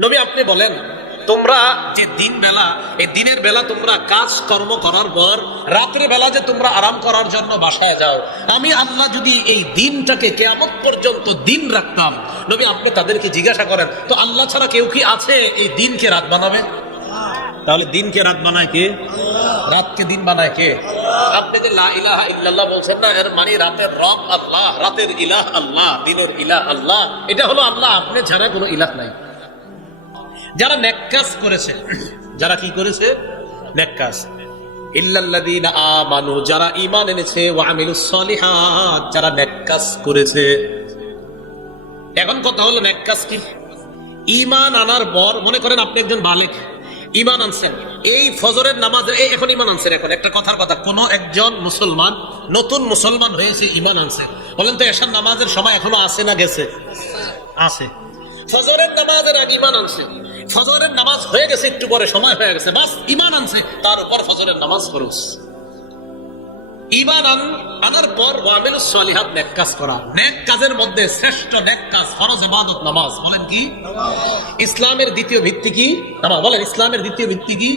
নবী আপনি বলেন, তোমরা যে দিন বেলা, এই দিনের বেলা তোমরা কাজ কর্ম করার পর, রাত্রে বেলা যে তোমরা আরাম করার জন্য বাসায় যাও, আমি আল্লাহ যদি এই দিনটাকে কেয়ামত পর্যন্ত দিন রাখতাম, নবী আপনি তাদেরকে জিজ্ঞাসা করেন, তো আল্লাহ ছাড়া কেউ কি আছে এই দিনকে রাত বানাবে? তাহলে দিনকে রাত বানায় কে? রাতকে দিন বানায় কে? আপনি যে লা ইলাহা ইল্লাল্লাহ বলছেন না, এর মানে রাতের রব আল্লাহ, রাতের ইলাহ আল্লাহ, দিনের ইলাহ আল্লাহ, এটা হলো আল্লাহ, আপনি ছাড়া কোনো ইলাহ নাই। যারা নেককাজ করেছে। যারা কি করেছে? নেককাজ ইল্লাল্লাযীনা আমানু, যারা ঈমান এনেছে, ওয়া আমিলুস সলিহাত, যারা নেককাজ করেছে। এখন কথা হলো নেককাজ কি? ঈমান আনার পর, মনে করেন আপনি একজন বালিক ঈমান আনছেন। এই ফজরের নামাজ এই এখন ঈমান আনছেন এখন। একটা কথার কথা, কোন একজন মুসলমান, নতুন মুসলমান হয়েছে, ঈমান আনছে। বলেন তো এসার নামাজের সময় এখনও আছে না গেছে? আছে। ফজরের নামাজের আগে ঈমান আনছে। ফজরের নামাজ হয়ে গেছে, একটু পরে সময় হয়ে গেছে। বাস, ঈমান আনছে, তার উপর ফজরের নামাজ ঈমান আন আনার পর সালিহাত, নেক কাজ করা। নেক কাজের মধ্যে শ্রেষ্ঠ নেক কাজ ফরজ, ইবাদত, নামাজ। বলেন কি? ইসলামের দ্বিতীয় ভিত্তি কি? নামাজ। বলেন, ইসলামের দ্বিতীয় ভিত্তি কি?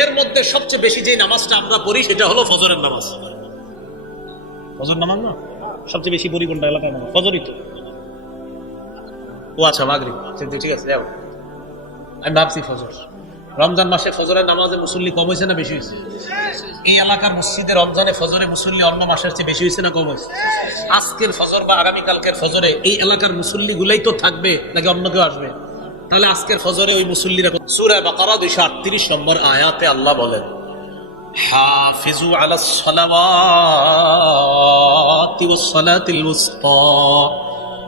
এর মধ্যে সবচেয়ে বেশি যে নামাজটা আমরা পড়ি, সেটা হলো ফজরের নামাজ। ফজর নামাজ না? সবচেয়ে বেশি পড়ি এলাকায় নামাজ ফজরই তো। ও আচ্ছা মাগরিব। ঠিক আছে, যাও। আমি ভাবছি ফজর। রমজান মাসে ফজরের নামাজে মুসল্লি কম হয়েছে না বেশি হয়েছে? এই এলাকার মসজিদে রমজানে ফজরে মুসল্লি অন্য মাসের চেয়ে বেশি হয়েছে না কম হয়েছে? আজকের ফজর বা আগামীকালকের ফজরে এই এলাকার মুসল্লি গুলাই তো থাকবে নাকি অন্য কেউ আসবে? তাহলে আজকের ফজরে ওই মুসল্লিরা সুরা বাকারা দুইশো আটত্রিশ নম্বর আয়াতে আল্লাহ বলেন, হাফিজু আলা সালাওয়াতি ওয়াস সালাতিল উসতা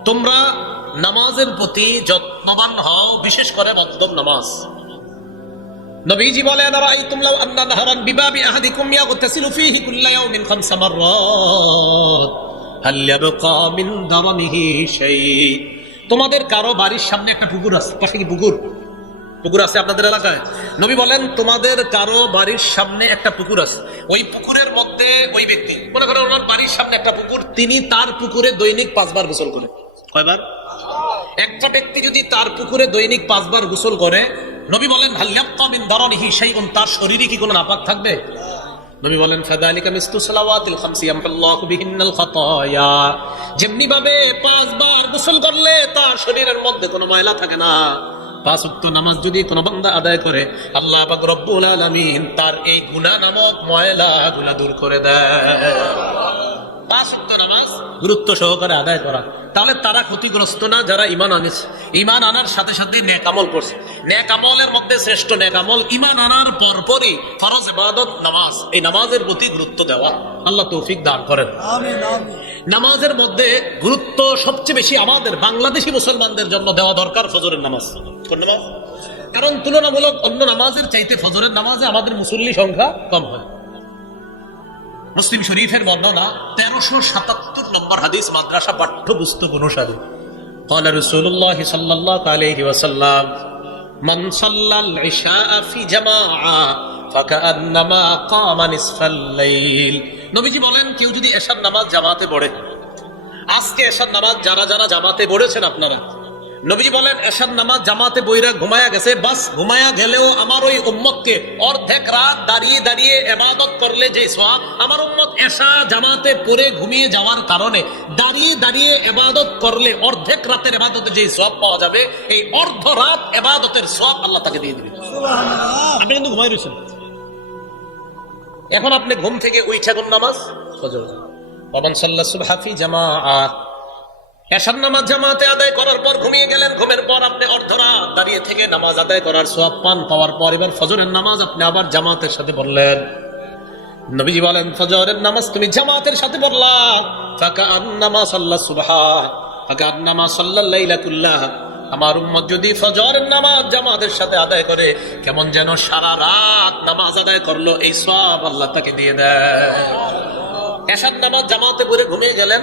তোমরা নামাজের প্রতি যত্নবান হও, বিশেষ করে মধ্যম নামাজ। নবীজি বলেন রাআইতুম লাউ আন্না নাহরান বিবাবি আহাদিকুম ইয়াগতাসিলু ফীহি কুল্লা ইয়াউমিন খামসা মাররাত। হাল ইয়াবকা মিন দারামিহি শাই তোমাদের কারও বাড়ির সামনে একটা পুকুর আছে, পাশে কি পুকুর? পুকুর আছে আপনাদের এলাকায়? নবী বলেন, তোমাদের কারও বাড়ির সামনে একটা পুকুর আছে। ওই পুকুরের মধ্যে ওই ব্যক্তি, মনে করেন ওনার বাড়ির সামনে একটা পুকুর, তিনি তার পুকুরে দৈনিক পাঁচবার গোসল করে। কয়বার? একটা ব্যক্তি যদি তার পুকুরে দৈনিক পাঁচবার গোসল করে, নবী বলেন হাল্লাক্কা মিন দারানিহি শাইউন তার শরীরে কি কোনো নাপাক থাকবে? নবী বলেন ফাদালিকা মিসতু সালাওয়াতিল খামসি ইয়ামহুল্লাহু বিহিন্নাল খাতায়া যেমনি ভাবে পাঁচবার গোসল করলে তার শরীরের মধ্যে কোনো ময়লা থাকে না। পাঁচ ওয়াক্ত নামাজ যদি কোনো বান্দা আদায় করে, আল্লাহ পাক রব্বুল আলামিন তার এই গুনাহ নামক ময়লা গুলা দূর করে দেয়। পাঁচ ওয়াক্ত নামাজ গুরুত্ব সহকারে আদায় করা। তাহলে তারা ক্ষতিগ্রস্ত না যারা ইমান আনেছে। ইমান আনার সাথে সাথে আমল করছে। আমলের মধ্যে শ্রেষ্ঠ আমল ইমান আনার পরপরই ফরজ ইবাদত নামাজ। এই নামাজের প্রতি গুরুত্ব দেওয়া। আল্লাহ তৌফিক দান করেন। নামাজের মধ্যে গুরুত্ব সবচেয়ে বেশি আমাদের বাংলাদেশি মুসলমানদের জন্য দেওয়া দরকার ফজরের নামাজ। কোন নামাজ? কারণ তুলনামূলক অন্য নামাজের চাইতে ফজরের নামাজে আমাদের মুসল্লি সংখ্যা কম হয়। মুসলিম শরীফের বর্ণনা তেরোশো সাতাত্তর নম্বর হাদিস মাদ্রাসা পাঠ্যপুস্তক অনুসারে قال رسول الله صلى الله عليه وسلم من صلى العشاء في جماعة فكأنما قام نصف الليل নবীজি বলেন কেউ যদি এশার নামাজ জামাতে পড়ে আজকে এশার নামাজ যারা যারা জামাতে পড়েছেন আপনারা নবীজি বলেন এশার নামাজ জামাতে বইরা ঘুমায়া গেছে বাস ঘুমায়া গেলেও আমার ওই উম্মতকে অর্ধেক রাত দাঁড়িয়ে দাঁড়িয়ে এবাদত করলে যে সওয়াব আমার উম্মত এশা জামাতে পড়ে ঘুমিয়ে যাওয়ার কারণে দাঁড়িয়ে দাঁড়িয়ে এবাদত করলে অর্ধেক রাতের এবাদতে যে সওয়াব পাওয়া যাবে এই অর্ধ রাত এবাদতের সওয়াব আল্লাহ তাকে দিয়ে দিবে আপনি কিন্তু ঘুমাই রয়েছেন। এখন আপনি ঘুম থেকে উইঠা নামাজ? পবন সাল্লাহ সুবহাফি জামাআত। এসার নামাজ জামাতে আদায় করার পর ঘুমিয়ে গেলেন। ঘুমের পর আপনি অর্ধরাত দাঁড়িয়ে থেকে নামাজ আদায় করার সোয়াব পান। পাওয়ার পর এবার ফজরের নামাজ আপনি আবার জামাতের সাথে পড়লেন। নবীজি বলেন, ফজরের নামাজ তুমি জামাতের সাথে পড়লা। ফাঁকা আন্নামা সাল্লা সুবহা। ফাঁকা আন্নামা সাল্লা লাইলা কুল্লাহ আমার উম্মত যদি ফজরের নামাজ জামাতের সাথে আদায় করে, কেমন যেন সারা রাত নামাজ আদায় করল, এই সব আল্লাহ তাকে দিয়ে দেয়। এসার নামাজ জামাতে পড়ে ঘুমিয়ে গেলেন।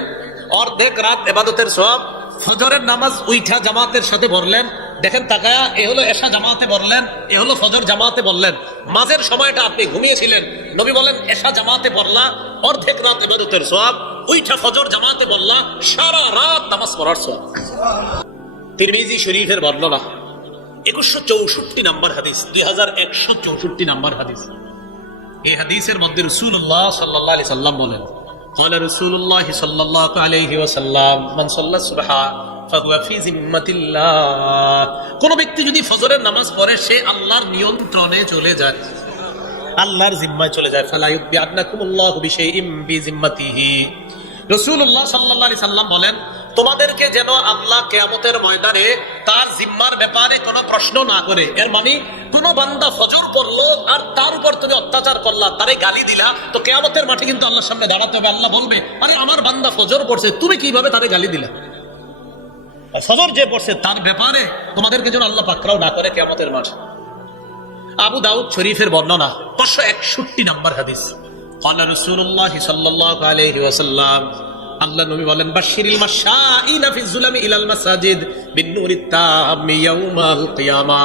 অর্ধেক রাত এবাদতের সব ফজরের নামাজ উইঠা জামাতের সাথে বললেন, দেখেন তাকায়া, এ হলো এশা জামাতে বললেন, এ হলো ফজর জামাতে বললেন। মাঝের সময়টা আপনি ঘুমিয়েছিলেন। নবী বলেন, এশা জামাতে পড়লা অর্ধেক রাত ইবাদতের সব উইঠা ফজর জামাতে বললা, সারা রাত নামাজ পড়ার সব তিরমিজি শরীফের বর্ণনা, একুশশো চৌষট্টি নাম্বার হাদিস, দুই হাজার একশো চৌষট্টি নাম্বার হাদিস। এই হাদিসের মধ্যে রসুল্লাহ সাল্লাহ সাল্লাম বলেন قال رسول الله صلى الله عليه وسلم من صلى الصبح فهو في ذمة الله কোন ব্যক্তি যদি ফজরের নামাজ পড়ে সে আল্লাহর নিয়ন্ত্রণে চলে যায় আল্লাহর জিম্মায় চলে যায় ফালা ইউবিআন্নাকুমুল্লাহু বিশাইইম বিজিম্মাতিহি রাসূলুল্লাহ সাল্লাল্লাহু আলাইহি সাল্লাম বলেন তোমাদেরকে যেন আল্লাহ কিয়ামতের ময়দানে তার জিম্মার ব্যাপারে কোনো প্রশ্ন না করে এর মানে কোন বান্দা ফজর করলো আর তার উপর তুমি অত্যাচার করলা তারে গালি দিলা তো কিয়ামতের মাঠে কিন্তু আল্লাহর সামনে দাঁড়াতে হবে আল্লাহ বলবে আরে আমার বান্দা ফজর পড়ছে তুমি কিভাবে তারে গালি দিলা আর ফজর যে পড়ছে তার ব্যাপারে তোমাদেরকে যেন আল্লাহ পাকরাও না করে কিয়ামতের মাঠে আবু দাউদ শরীফের বর্ণনা পাঁচশো একষট্টি নম্বর হাদিস قال رسول الله صلى الله عليه وسلم আল্লাহ নবী বলেন মাশাইনা ফি যুলামি ইলাল মাসাজিদ ইয়াউমাল কিয়ামা।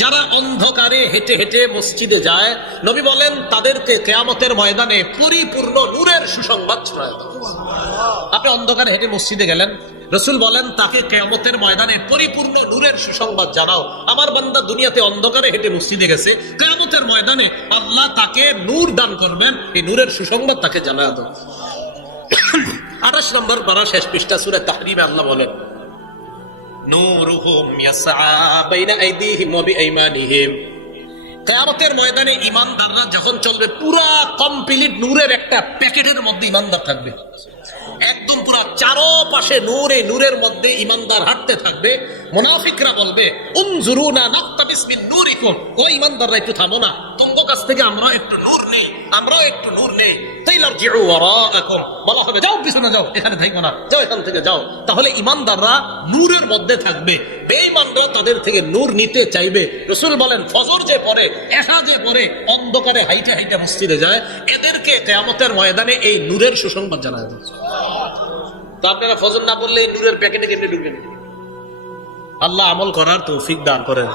যারা অন্ধকারে হেঁটে হেঁটে মসজিদে যায়, নবী বলেন, তাদেরকে কিয়ামতের ময়দানে পরিপূর্ণ নূরের সুসংবাদ দাও। আপনি অন্ধকারে হেঁটে মসজিদে গেলেন, রসুল বলেন, তাকে কেয়ামতের ময়দানে পরিপূর্ণ নূরের সুসংবাদ জানাও। আমার বান্দা দুনিয়াতে অন্ধকারে হেঁটে মসজিদে গেছে, কেয়ামতের ময়দানে আল্লাহ তাকে নূর দান করবেন, এই নূরের সুসংবাদ তাকে জানা দাও। আঠাশ নম্বর পারা শেষ পৃষ্ঠা, সুরে তাহরিমে আল্লাহ বলেন, নূরুহুম বাইনা আইদিহিম ওয়া বিআইমানিহিম। ময়দানে যখন চলবে কমপ্লিট নূরের একটা প্যাকেটের মধ্যে ইমানদার থাকবে। একদম পুরা চারো নূরে নূরের মধ্যে ইমানদার হাঁটতে থাকবে। মুনাফিকরা বলবে, উনজুরুনা নাক্তাবিস মিন নূরিকুম। ও ইমানদাররা, একটু থামো না। থেকে আমরা একটু নূর নেই আমরাও একটু নূর নেই। তাদের থেকে নূর নিতে চাইবে। রসুল বলেন, ফজর যে এসা যে পড়ে, অন্ধকারে হাইটে হাইটে মসজিদে যায়। এদেরকে কেয়ামতের ময়দানে এই নূরের সুসংবাদ জানায় দেয়। তো আপনারা ফজর না পড়লে এই নূরের প্যাকেটে কেটে ঢুকবেন? আল্লাহ আমল করার তৌফিক দান করেন।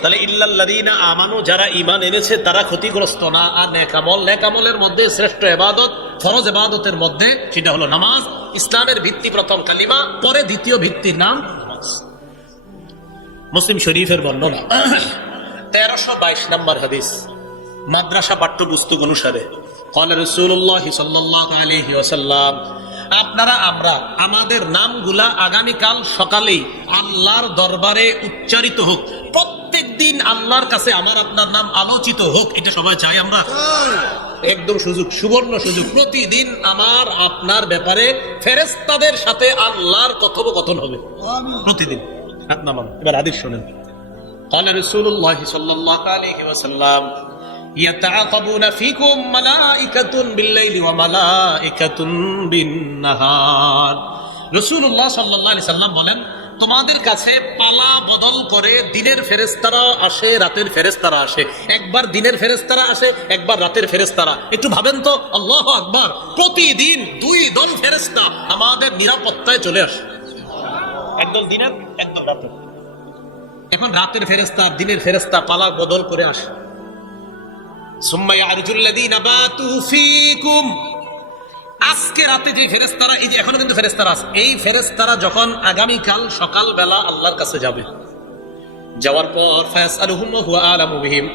তাহলে ইল্লাল্লাদিনা আমানু, যারা ইমান এনেছে, তারা ক্ষতিগ্রস্ত না। আর নেকামল, নেকামলের মধ্যে শ্রেষ্ঠ এবাদত, ফরজ এবাদতের মধ্যে সেটা হলো নামাজ, ইসলামের ভিত্তি প্রথম কালিমা, পরে দ্বিতীয় ভিত্তির নাম মুসলিম শরীফের বর্ণনা, তেরোশো বাইশ নম্বর হাদিস, মাদ্রাসা পাঠ্য পুস্তক অনুসারে, কল রসুল্লাহ সাল্লাহ আলহি ওসাল্লাম আপনারা আমরা আমাদের নামগুলা আগামীকাল সকালেই আল্লাহর দরবারে উচ্চারিত হোক প্রত্যেক দিন আল্লাহর কাছে আমার আপনার নাম আলোচিত হোক এটা সবাই চাই আমরা একদম সুযোগ সুবর্ণ সুযোগ প্রতিদিন আমার আপনার ব্যাপারে ফেরেস্তাদের সাথে আল্লাহর কথোপকথন হবে প্রতিদিন হাত নামান এবার আদিস শোনেন قال رسول الله صلى الله عليه وسلم يتعاقبون فيكم ملائكة بالليل وملائكة بالنهار রসুল্লাহ সাল্লাহ আলি সাল্লাম বলেন তোমাদের কাছে পালা বদল করে দিনের ফেরেস্তারা আসে রাতের ফেরেস্তারা আসে একবার দিনের ফেরেস্তারা আসে একবার রাতের ফেরেস্তারা একটু ভাবেন তো আল্লাহ আকবার প্রতিদিন দুই দল ফেরেস্তা আমাদের নিরাপত্তায় চলে আসে একদল দিনের একদল রাতের এখন রাতের ফেরেস্তা আর দিনের ফেরেস্তা পালা বদল করে আসে আজকে রাতে যে ফেরেস্তারা এই যে এখনও কিন্তু ফেরেস্তারা আছে, এই ফেরেস্তারা যখন আগামী কাল সকাল বেলা আল্লাহর কাছে যাবে, যাওয়ার পর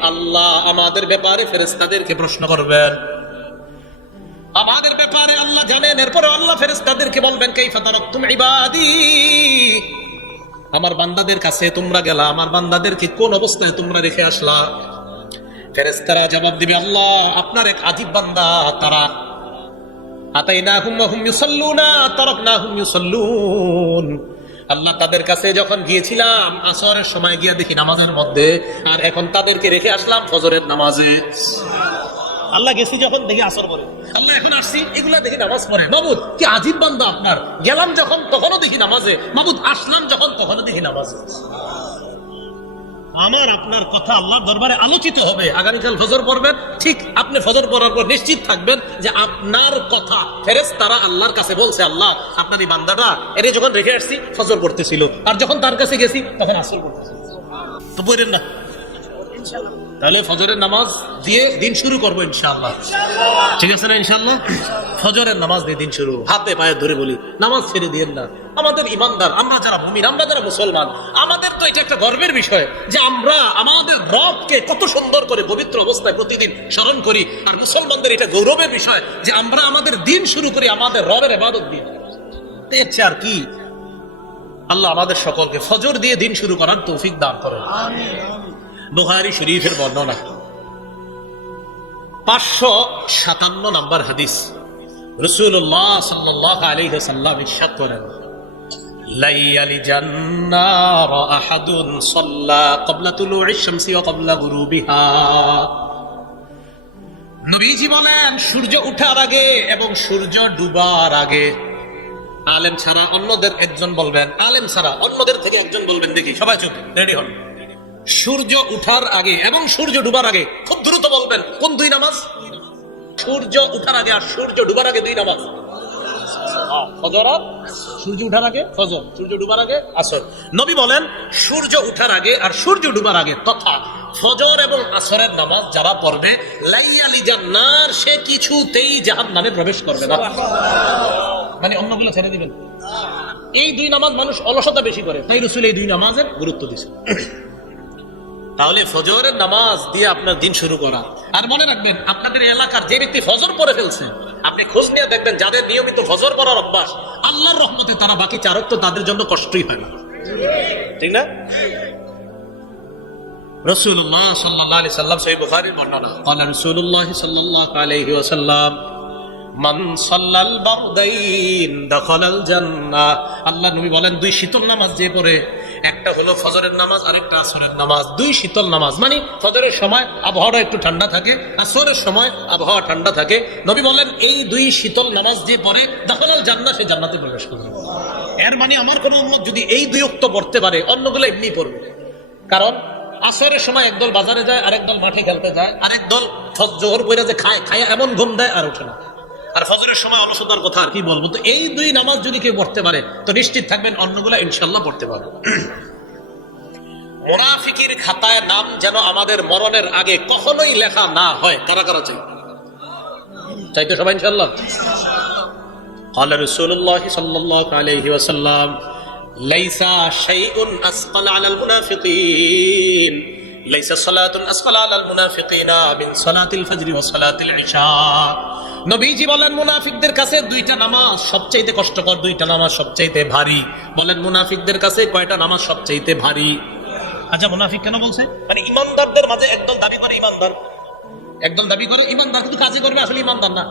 আল্লাহ আমাদের ব্যাপারে ফেরেস্তাদেরকে প্রশ্ন করবেন। আমাদের ব্যাপারে আল্লাহ জানেন এরপরে আল্লাহ ফেরেস্তাদেরকে বলবেন, কাইফা তারাকতুম ইবাদি? আমার বান্দাদের কাছে তোমরা গেলা, আমার বান্দাদেরকে কোন অবস্থায় তোমরা রেখে আসলা? ফেরেস্তারা জবাব দিবে, আল্লাহ, আপনার এক আজিব বান্দা, তারা আল্লাহ তাদের কাছে যখন গিয়েছিলাম, আসরের সময় গিয়া দেখি নামাজের মধ্যে, আর এখন তাদেরকে রেখে আসলাম ফজরের নামাজে। আল্লাহ গেছি যখন, দেখি আসর পরে আল্লাহ, এখন আসছি, এগুলা দেখি নামাজ পড়ে। মাবুদ, কি আজিব বান্দা আপনার। গেলাম যখন, তখনও দেখি নামাজে। মাবুদ, আসলাম যখন, তখনও দেখি নামাজে। আমার আপনার কথা আল্লাহর দরবারে আলোচিত হবে। আগামীকাল ফজর পড়বেন। ঠিক আপনি ফজর পড়ার পর নিশ্চিত থাকবেন যে আপনার কথা ফেরেস তারা আল্লাহর কাছে বলছে, আল্লাহ, আপনার এই বান্দাটা এর যখন রেখে আসছি, ফজর পড়তেছিল। আর যখন তার কাছে গেছি, তখন আসল পড়তেছিল। তো বলেন না। তাহলে ফজরের নামাজ দিয়ে দিন শুরু করব ইনশাআল্লাহ। ঠিক আছে না ইনশাআল্লাহ? ফজরের নামাজ দিয়ে দিন শুরু। হাতে পায়ে ধরে বলি, নামাজ ছেড়ে দিয়েন না। আমাদের ইমানদার, আমরা যারা মুমিন, আমরা যারা মুসলমান, আমাদের তো এটা একটা গর্বের বিষয় যে আমরা আমাদের রবকে কত সুন্দর করে পবিত্র অবস্থায় প্রতিদিন স্মরণ করি। আর মুসলমানদের এটা গৌরবের বিষয় যে আমরা আমাদের দিন শুরু করি আমাদের রবের এবাদত চেয়ে আর কি? আল্লাহ আমাদের সকলকে ফজর দিয়ে দিন শুরু করার তৌফিক দান করেন। বুহারি শরীফের বর্ণনা। পাঁচশো সাতান্ন নম্বর হাদিস। সূর্য উঠার আগে এবং সূর্য ডুবার আগে। আলেম ছাড়া অন্যদের একজন বলবেন, আলেম ছাড়া অন্যদের থেকে একজন বলবেন দেখি, সবাই চুপ, রেডি হন। সূর্য উঠার আগে এবং সূর্য ডুবার আগে, খুব দ্রুত বলবেন, কোন দুই নামাজ? সূর্য উঠার আগে আর সূর্য ডুবার আগে দুই নামাজ। সূর্য উঠার আগে ফজর, সূর্য ডুবার আগে আসর। নবী বলেন, সূর্য উঠার আগে আর সূর্য ডুবার আগে, তথা ফজর এবং আসরের নামাজ যারা পড়বে, লাইয়ালি জান্নার, সে কিছুতেই জাহান নামে প্রবেশ করবে না। মানে অন্যগুলো ছেড়ে দিবেন। এই দুই নামাজ মানুষ অলসতা বেশি করে, তাই রসুল এই দুই নামাজের গুরুত্ব দিছে তাহলে ফজরের নামাজ দিয়ে আপনার দিন শুরু করা আর মনে রাখবেন আপনাদের এলাকার যে ব্যক্তি ফজর পড়ে ফেলছে আপনি খোঁজ নিয়ে দেখবেন যাদের নিয়মিত ফজর পড়ার অভ্যাস আল্লাহর রহমতে তারা বাকি চারক তো তাদের জন্য কষ্টই হয় না ঠিক না রসুল্লাহ সাল্লাহ আলি সাল্লাম সহি বুখারির বর্ণনা قال رسول الله صلى الله عليه وسلم মান সাল্লাল বারদাইন দাখালাল জান্নাহ আল্লাহ নবী বলেন দুই শীতল নামাজ যে পড়ে একটা হলো ফজরের নামাজ, আরেকটা আসরের নামাজ। দুই শীতল নামাজ মানে ফজরের সময় আবহাওয়া একটু ঠান্ডা থাকে, আসরের সময় আবহাওয়া ঠান্ডা থাকে। নবী বলেন, এই দুই শীতল নামাজ যে পড়ে, দাখালাল জান্নাহ সে জান্নাতে প্রবেশ করবে। এর মানে আমার কোন উম্মত যদি এই দুই উক্ত পড়তে পারে, অন্যগুলো এমনি পড়বে। কারণ আসরের সময় একদল বাজারে যায় আরেক দল মাঠে খেলতে যায় আরেক দল জোহর বইরা যে খায় খায় এমন ঘুম দেয় আর ওঠে না। আর ফজরের সময় অলসতার কথা আর কি বলবো তো এই দুই নামাজ যদি কেউ পড়তে পারে তো নিশ্চিত থাকবেন অন্যগুলা ইনশাল্লাহ পড়তে পারবে মোনাফিকির খাতায় নাম যেন আমাদের মরণের আগে কখনোই লেখা না হয় কারা কারা চাই চাইতো সবাই ইনশাল্লাহ قال رسول الله صلى الله عليه وسلم ليس شيء أثقل على المنافقين লাইসা সালাতুল আসকালা আলাল মুনাফিকিনা মিন সালাতিল ফজর ওয়া সালাতিল নবীজি বলেন, মুনাফিকদের কাছে দুইটা নামাজ সবচাইতে কষ্টকর, দুইটা নামাজ সবচাইতে ভারী। বলেন, মুনাফিকদের কাছে কয়টা নামাজ সবচাইতে ভারী? আচ্ছা মুনাফিক কেন বলছে? মানে ইমানদারদের মাঝে একদম দাবি করে ইমানদার। একদম দাবি করে ইমানদার, কিন্তু কাজে করবে আসলে ইমানদার না।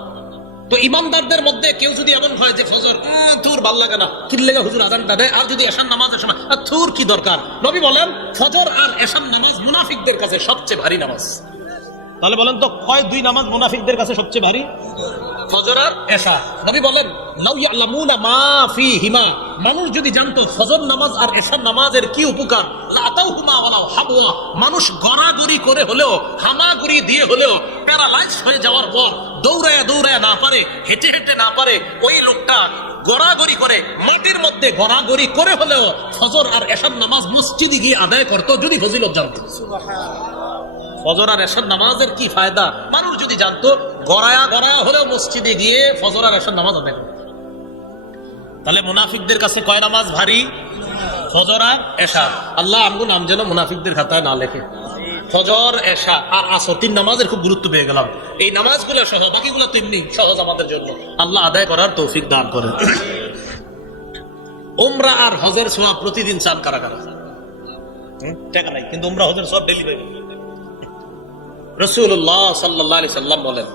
তো ইমানদারদের মধ্যে কেউ যদি এমন হয় যে ফজর থুর ভালো লাগে না কি লেগে হুজুর আজানটা দেয়, আর যদি এশান নামাজের সময় থুর কি দরকার? নবী বলেন, ফজর আর এশান নামাজ মুনাফিকদের কাছে সবচেয়ে ভারী নামাজ। তাহলে বলেন তো, কয় দুই নামাজ মুনাফিকদের কাছে সবচেয়ে ভারী? ফজর আর এশা। নবী বলেন, লাউ ইয়ালামুনা মা ফি হিমা মানুষ যদি জানতো ফজর নামাজ আর এশার নামাজের কি উপকার লাতাউহুমা ওয়ালাউ হাবওয়া। মানুষ গড়াগড়ি করে হলেও, হামাগুড়ি দিয়ে হলেও প্যারালাইজ হয়ে যাওয়ার পর দৌড়ায় দৌড়ায় না পারে, হেঁটে হেঁটে না পারে, ওই লোকটা গড়াগড়ি করে, মাটির মধ্যে গড়াগড়ি করে হলেও ফজর আর এশার নামাজ মসজিদে গিয়ে আদায় করতো, যদি ফজিলত জানতো। ফজর আর এশার নামাজের কি ফায়দা? মানুষ যদি জানতো, গড়ায়া গড়ায়া হলেও মসজিদে গিয়ে ফজর আর এশার নামাজ আদায় করতো। তাহলে মুনাফিকদের কাছে কয় নামাজ ভারী? ফজর আর এশা আল্লাহ আমগো নাম যেন মুনাফিকদের খাতায় না লেখে। ফজর, এশা আর আসর, তিন নামাজের খুব গুরুত্ব পেয়ে গেলাম। এই নামাজগুলো সহ, বাকিগুলো তিননি সহজ আমাদের জন্য। আল্লাহ আদায় করার তৌফিক দান করেন। ওমরা আর হজের সোয়া প্রতিদিন চান কারা কারা টাকা নাই, কিন্তু ওমরা হজের সব রসুল্লাহ সাল্লাহ সাল্লাম বলেন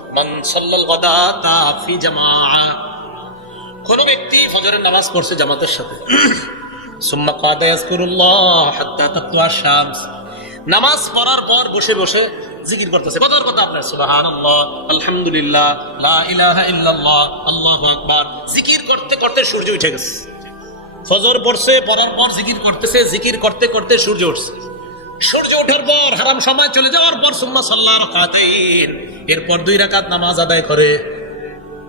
সাল্লাল গদাতা ফি জামাআ। কোন ব্যক্তি ফজরের নামাজ পড়ছে জামাতের সাথে। সুম্মা কাদা ইয়াজকুরুল্লাহ হাত্তা তাতলুয়া শামস। নামাজ পড়ার পর বসে বসে জিকির করতেছে। কতর কথা আপনার, সুবহানাল্লাহ, আলহামদুলিল্লাহ, লা ইলাহা ইল্লাল্লাহ, আল্লাহু আকবার। জিকির করতে করতে সূর্য উঠে গেছে। ফজর পড়ছে, পড়ার পর জিকির করতেছে, জিকির করতে করতে সূর্য উঠছে। সূর্য ওঠার পর হারাম সময় চলে যাওয়ার পর সুম্মা সাল্লাহ রাকাতাইন, এরপর দুই রাকাত নামাজ আদায় করে।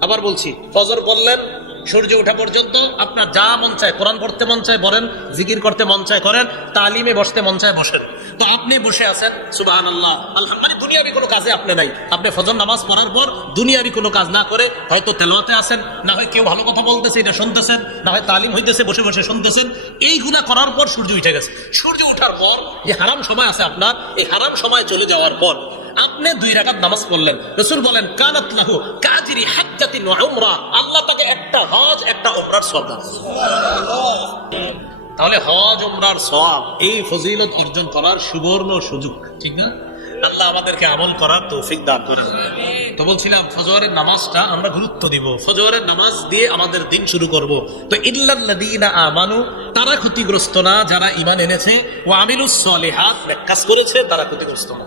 আবার বলছি, ফজর বললেন সূর্য ওঠা পর্যন্ত আপনার যা মন চায়, কোরআন পড়তে মন চায় বলেন জিকির করতে মন চায়, করেন, তালিমে বসতে মন চায়, বসেন। তো আপনি বসে আছেন? সুবাহান আল্লাহ আলহাম মানে দুনিয়াবি কোনো কাজে আপনি নাই। আপনি ফজর নামাজ পড়ার পর দুনিয়াবি কোনো কাজ না করে হয়তো তেলোয়াতে আছেন, না হয় কেউ ভালো কথা বলতেছে, এটা শুনতেছেন, না হয় তালিম হইতেছে, বসে বসে শুনতেছেন। এইগুলা করার পর সূর্য উঠে গেছে। সূর্য উঠার পর যে হারাম সময় আছে আপনার, এই হারাম সময় চলে যাওয়ার পর আপনি দুই রাকাত নামাজ পড়লেন। রসুল বলেন, কানাত লাহু কাজিরি হাজ্জাতিন ওয়া উমরা। আল্লাহ তাকে একটা হজ, একটা উমরার সওয়াব তাহলে হজ উমরার সব এই ফজিলত অর্জন করার সুবর্ণ সুযোগ ঠিক না? আল্লাহ আমাদেরকে আমল করার তৌফিক দান করে তো বলছিলাম ফজরের নামাজটা আমরা গুরুত্ব দিব। ফজরের নামাজ দিয়ে আমাদের দিন শুরু করব। তো ইল্লাল্লাযীনা আমানু তারা ক্ষতিগ্রস্ত না যারা ঈমান এনেছে ও আমিলুস সলিহাত কাজ করেছে তারা ক্ষতিগ্রস্ত না।